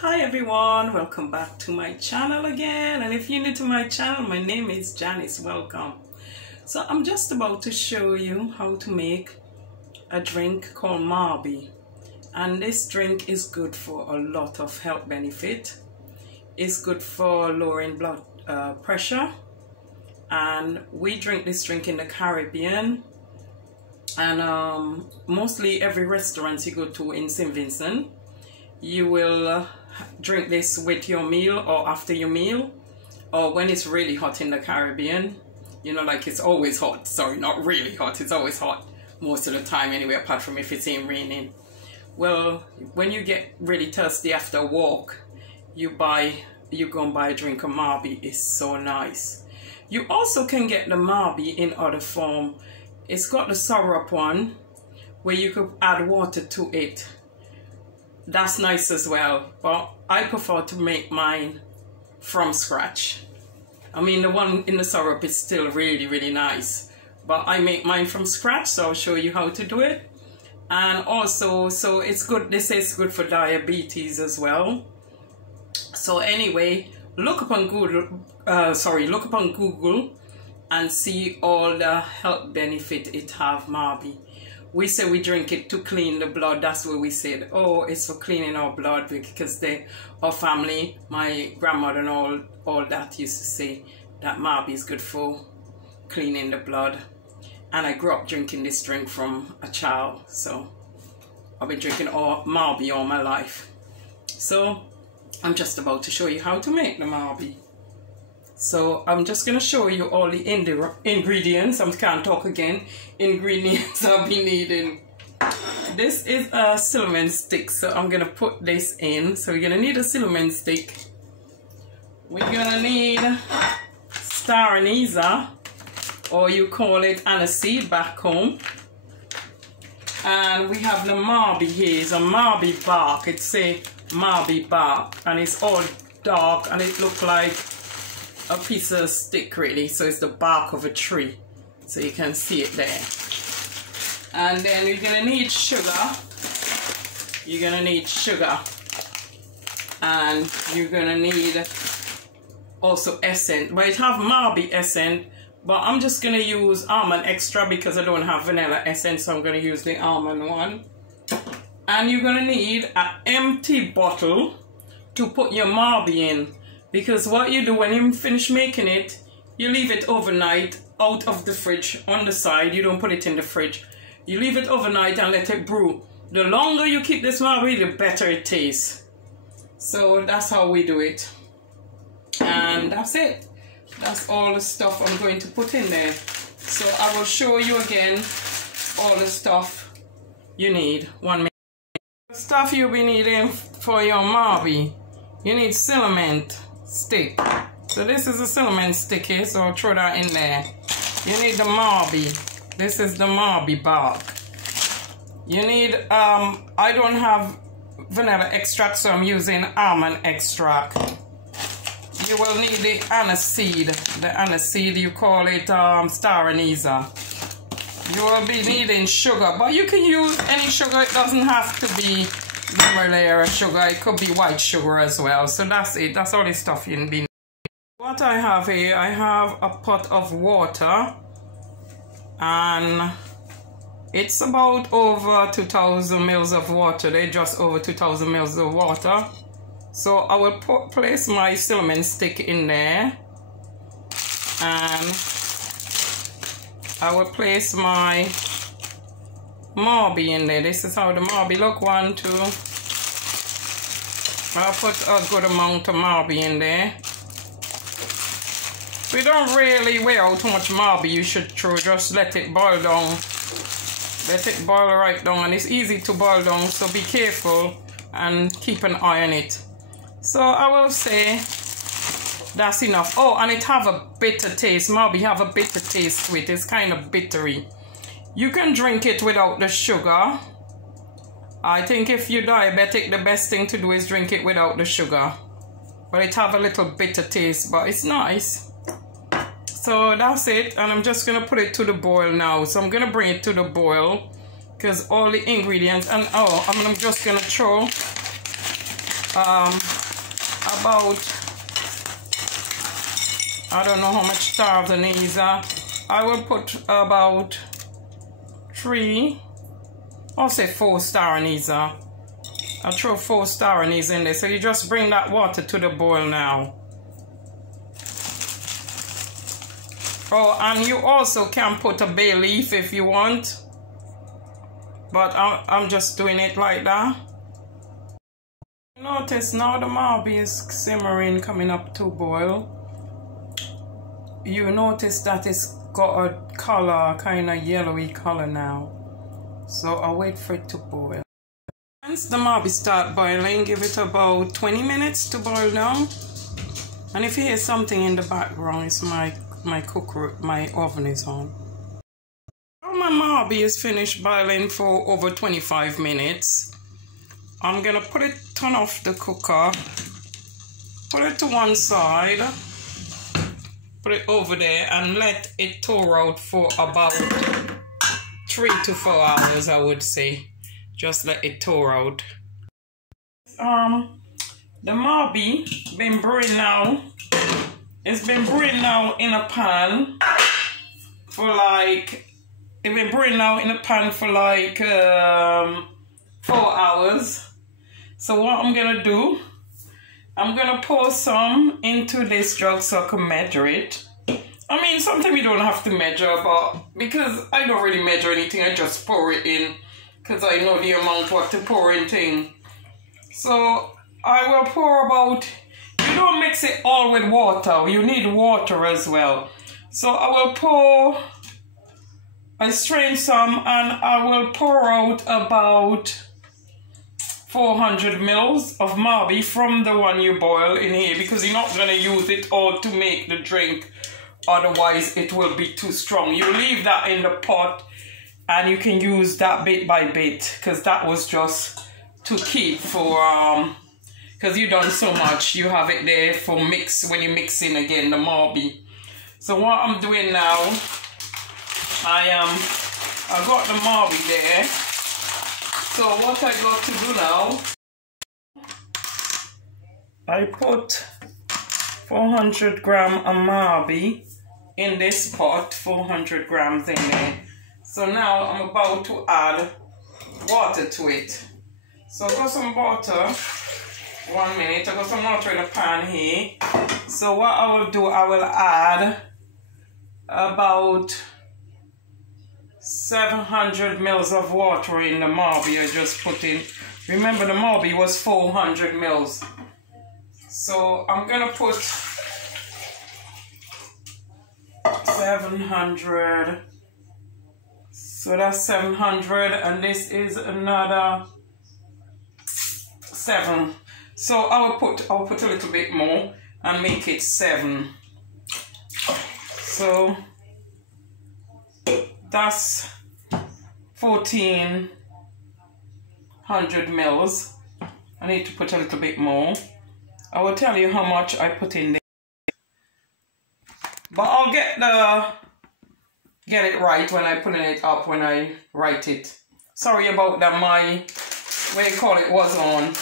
Hi everyone, welcome back to my channel again. And if you're new to my channel, my name is Janice. Welcome. So I'm just about to show you how to make a drink called mauby. And this drink is good for a lot of health benefit. It's good for lowering blood pressure. And we drink this drink in the Caribbean. And mostly every restaurant you go to in St. Vincent, you will drink this with your meal or after your meal, or when it's really hot in the Caribbean. You know, like it's always hot. Sorry, not really hot. It's always hot most of the time anyway, apart from if it's ain't raining. Well, when you get really thirsty after a walk, you go and buy a drink of mauby. It's so nice. You also can get the mauby in other form. It's got the syrup one where you could add water to it. That's nice as well, but I prefer to make mine from scratch. I mean, the one in the syrup is still really nice, but I make mine from scratch, so I'll show you how to do it. And also, so it's good, they say it's good for diabetes as well. So anyway, look up on Google and see all the health benefit it have, mauby. We say we drink it to clean the blood. That's what we said. Oh, it's for cleaning our blood, because our family, my grandmother and all that used to say that mauby is good for cleaning the blood. And I grew up drinking this drink from a child, so I've been drinking mauby all my life. So I'm just about to show you how to make the mauby. So I'm just going to show you all the ingredients. I can't talk again. Ingredients I'll be needing. This is a cinnamon stick, so I'm going to put this in. So we're going to need a cinnamon stick. We're going to need star anise, or you call it anise back home. And we have the mauby here. It's a mauby bark. It's a mauby bark, and it's all dark, and it looks like a piece of stick really, so it's the bark of a tree, so you can see it there. And then you're gonna need sugar. You're gonna need sugar, and you're gonna need also essence, but it have mauby essence, but I'm just gonna use almond extra because I don't have vanilla essence, so I'm gonna use the almond one. And you're gonna need an empty bottle to put your mauby in. Because what you do when you finish making it, you leave it overnight out of the fridge on the side. You don't put it in the fridge. You leave it overnight and let it brew. The longer you keep this mauby, the better it tastes. So that's how we do it. And that's it. That's all the stuff I'm going to put in there. So I will show you again all the stuff you need. 1 minute. The stuff you'll be needing for your mauby. You need cinnamon stick. So this is a cinnamon stick here, so I'll throw that in there. You need the mauby. This is the mauby bark. You need I don't have vanilla extract, so I'm using almond extract. You will need the anise seed. The anise seed, you call it star anise. You will be needing sugar, but you can use any sugar. It doesn't have to be regular sugar, it could be white sugar as well. So that's it. That's all the stuff you need. What I have here, I have a pot of water, and it's about over 2,000 mils of water. They're just over 2,000 mils of water. So I will place my cinnamon stick in there, and I will place my mauby in there. This is how the mauby look. 1, 2. I'll put a good amount of mauby in there. We don't really weigh out how much mauby you should throw. Just let it boil down. Let it boil right down, and it's easy to boil down, so be careful and keep an eye on it. So I will say that's enough. Oh, and it have a bitter taste. Mauby have a bitter taste to it. It's kind of bittery. You can drink it without the sugar. I think if you're diabetic, the best thing to do is drink it without the sugar. But it have a little bitter taste, but it's nice. So that's it, and I'm just gonna put it to the boil now. So I'm gonna bring it to the boil because all the ingredients, and I'm just gonna throw about, I don't know how much star of anise. I will put about 3, I'll say 4 star anise. I'll throw 4 star anise in there. So you just bring that water to the boil now. Oh, and you also can put a bay leaf if you want. But I'm just doing it like that. Notice now the mauby is simmering, coming up to boil. You notice that it's got a color, kind of yellowy color now. So I'll wait for it to boil. Once the mauby start boiling, give it about 20 minutes to boil down. And if you hear something in the background, it's my oven is on. My mauby is finished boiling for over 25 minutes. I'm gonna turn off the cooker, put it to one side, put it over there and let it thaw out for about 3 to 4 hours, I would say. Just let it thaw out. The mauby been brewing now. It's been brewing now in a pan for like, 4 hours. So what I'm gonna do, I'm gonna pour some into this jug so I can measure it. I mean, sometimes you don't have to measure, but because I don't really measure anything, I just pour it in because I know the amount what to pour in thing. So I will pour about, you don't mix it all with water, you need water as well. So I will pour, I strain some and I will pour out about 400 mils of mauby from the one you boil in here, because you're not going to use it all to make the drink, otherwise it will be too strong. You leave that in the pot and you can use that bit by bit, because that was just to keep for because you done so much, you have it there for mix when you mix in again the mauby. So what I'm doing now, I got the mauby there. So what I got to do now, I put 400 grams of mauby in this pot, 400 grams in there. So now I'm about to add water to it. So I got some water, 1 minute, I got some water in the pan here. So what I will do, I will add about 700 mils of water in the mauby I just put in. Remember the mauby was 400 mils. So I'm gonna put 700. So that's 700 and this is another 7. So I'll put a little bit more and make it 7. So that's 1400 mils. I need to put a little bit more. I will tell you how much I put in there. But I'll get it right when I put it up, when I write it. Sorry about that, my was on.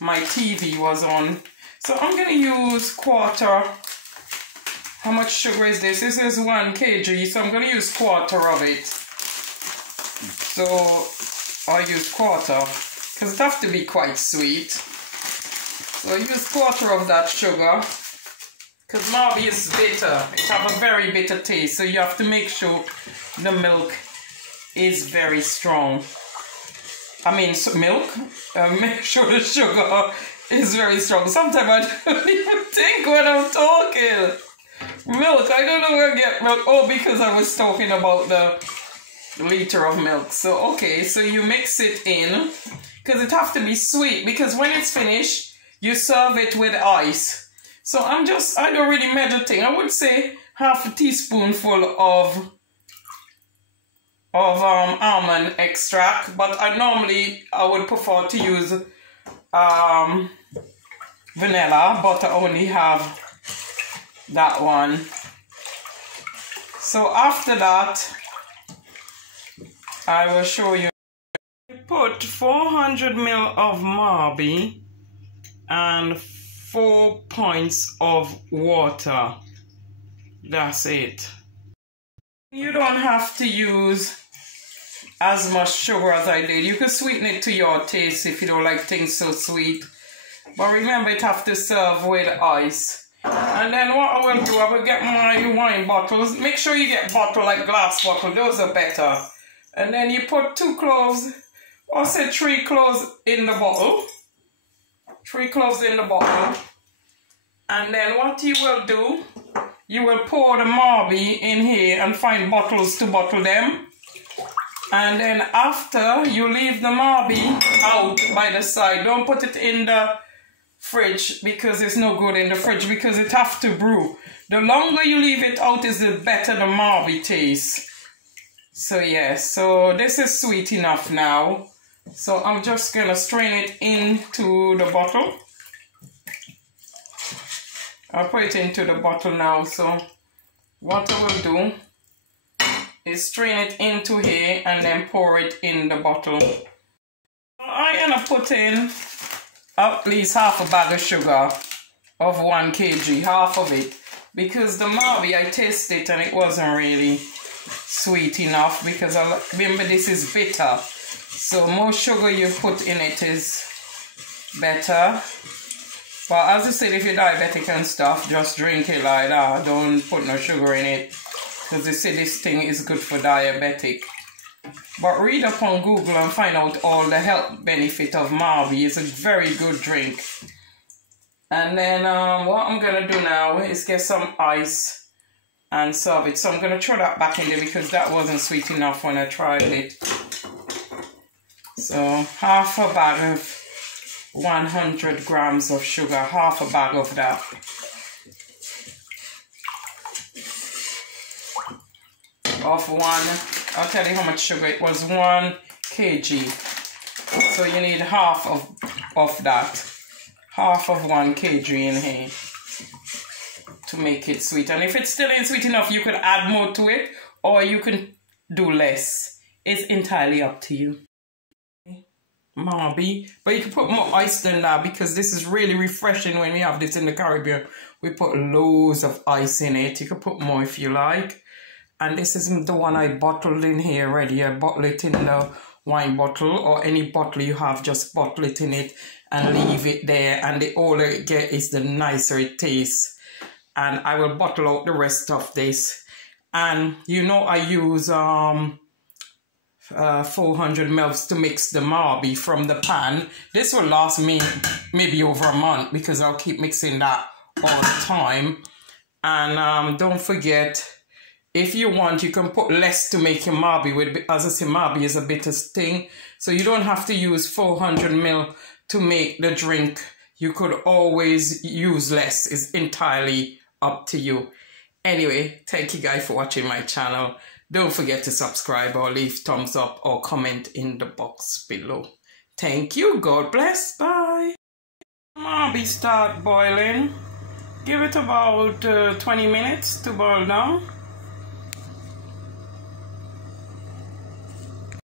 My TV was on. So I'm gonna use quarter. How much sugar is this? This is 1 kg, so I'm going to use quarter of it. So I use quarter, because it has to be quite sweet. So I use quarter of that sugar, because mauby is bitter. It has a very bitter taste, so you have to make sure the milk is very strong. I mean, make sure the sugar is very strong. Sometimes I don't even think when I'm talking. Milk, I don't know where I get milk. Oh, because I was talking about the liter of milk. So, okay, so you mix it in, because it has to be sweet, because when it's finished, you serve it with ice. So I don't really measure thing. I would say half a teaspoonful of almond extract, but I would prefer to use vanilla, but I only have that one. So after that, I will show you. I put 400 ml of mauby and 4 pints of water. That's it. You don't have to use as much sugar as I did. You can sweeten it to your taste if you don't like things so sweet. But remember, it have to serve with ice. And then what I will do, I will get my wine bottles. Make sure you get bottle like glass bottle. Those are better. And then you put 2 cloves, or say 3 cloves in the bottle. 3 cloves in the bottle. And then what you will do, you will pour the mauby in here and find bottles to bottle them. And then after, you leave the mauby out by the side. Don't put it in the fridge because it's no good in the fridge because it have to brew. The longer you leave it out is the better the mauby tastes. So yeah, so this is sweet enough now. So I'm just gonna strain it into the bottle. I'll put it into the bottle now. So what I will do is strain it into here and then pour it in the bottle. I'm gonna put in at least half a bag of sugar of 1 kg, half of it, because the mauby, I tasted it and it wasn't really sweet enough because I remember this is bitter. So more sugar you put in it is better. But as I said, if you're diabetic and stuff, just drink it like that. Don't put no sugar in it. Because they say this thing is good for diabetic. But read up on Google and find out all the health benefit of mauby. It's a very good drink. And then what I'm going to do now is get some ice and serve it. So I'm going to throw that back in there because that wasn't sweet enough when I tried it. So half a bag of 100 grams of sugar, half a bag of that. Of 1, I'll tell you how much sugar it was, 1 kg. So you need half of that, half of 1 kg in here to make it sweet. And if it's still ain't sweet enough, you could add more to it or you can do less. It's entirely up to you. Mauby, but you can put more ice than that because this is really refreshing when we have this in the Caribbean. We put loads of ice in it. You can put more if you like. And this is the one I bottled in here already. I bottle it in the wine bottle or any bottle you have, just bottle it in it and leave it there. And the older it gets is the nicer it tastes. And I will bottle out the rest of this. And you know I use 400 mLs to mix the mauby from the pan. This will last me maybe over a month because I'll keep mixing that all the time. And don't forget, if you want, you can put less to make your mauby with. As I say, mauby is a bitter thing, so you don't have to use 400 ml to make the drink. You could always use less. It's entirely up to you. Anyway, thank you guys for watching my channel. Don't forget to subscribe or leave thumbs up or comment in the box below. Thank you. God bless. Bye. Mauby start boiling. Give it about 20 minutes to boil down.